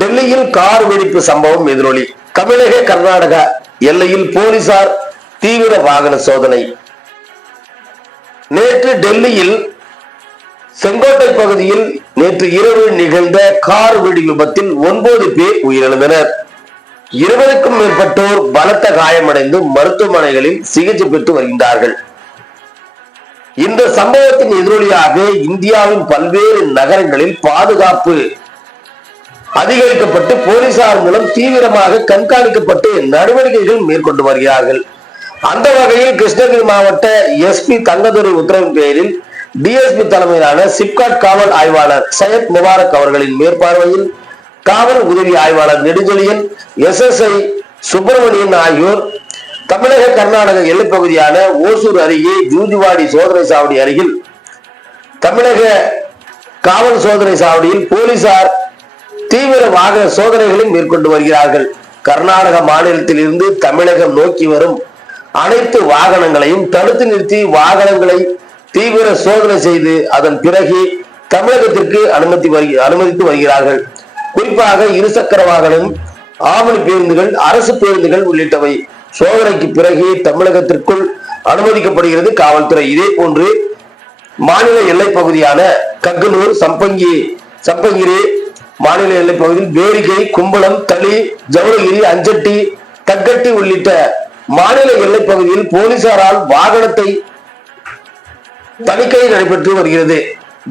டெல்லியில் கார் வெடிப்பு சம்பவம் எதிரொலி. தமிழக கர்நாடக எல்லையில் போலீசார் தீவிர வாகன சோதனை. நேற்று டெல்லியில் செங்கோட்டை பகுதியில் நேற்று இரவு நிகழ்ந்த கார் வெடி விபத்தில் 9 பேர் உயிரிழந்தனர். 20க்கும் மேற்பட்டோர் பலத்த காயமடைந்து மருத்துவமனைகளில் சிகிச்சை பெற்று வருகின்றார்கள். இந்த சம்பவத்தின் எதிரொலியாக இந்தியாவின் பல்வேறு நகரங்களில் பாதுகாப்பு அதிகரிக்கப்பட்டு போலீசார் மூலம் தீவிரமாக கண்காணிக்கப்பட்டு நடவடிக்கைகள் மேற்கொண்டு வருகிறார்கள். அந்த வகையில் கிருஷ்ணகிரி மாவட்ட எஸ்பி தங்கதுரை உத்தரவின் பேரில் டிஎஸ்பி தலைமையிலான சிப்காட் காவல் ஆய்வாளர் சையத் முபாரக் அவர்களின் மேற்பார்வையில் காவல் உதவி ஆய்வாளர் நெடுஞ்செழியன், SSI சுப்பிரமணியன் ஆகியோர் தமிழக கர்நாடக எல்லைப்பகுதியான ஓசூர் அருகே ஜூஜுவாடி சோதனை சாவடி அருகில் தமிழக காவல் சோதனை சாவடியில் போலீசார் தீவிர வாகன சோதனைகளை மேற்கொண்டு வருகிறார்கள். கர்நாடக மாநிலத்தில் இருந்து தமிழகம் நோக்கி வரும் அனைத்து வாகனங்களையும் தடுத்து நிறுத்தி வாகனங்களை தீவிர சோதனை செய்து அதன் பிறகு தமிழகத்திற்கு அனுமதித்து வருகிறார்கள். குறிப்பாக இருசக்கர வாகனம், ஆவணி பேருந்துகள், அரசு பேருந்துகள் உள்ளிட்டவை சோதனைக்கு பிறகு தமிழகத்திற்குள் அனுமதிக்கப்படுகிறது காவல்துறை. இதே போன்று மாநில எல்லை பகுதியான கக்கனூர், சம்பங்கிரி மாநில எல்லை பகுதியில் பேரிகை, கும்பலம், தளி, ஜவுளகிரி, அஞ்சட்டி, தக்கட்டி உள்ளிட்ட மாநில எல்லை பகுதியில் போலீசாரால் வாகனத்தை தணிக்கை நடைபெற்று வருகிறது.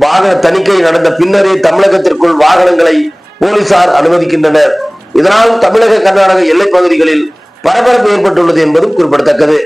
வாகன தணிக்கை நடந்த பின்னரே தமிழகத்திற்குள் வாகனங்களை போலீசார் அனுமதிக்கின்றனர். இதனால் தமிழக கர்நாடக எல்லை பகுதிகளில் பரபரப்பு ஏற்பட்டுள்ளது என்பதும் குறிப்பிடத்தக்கது.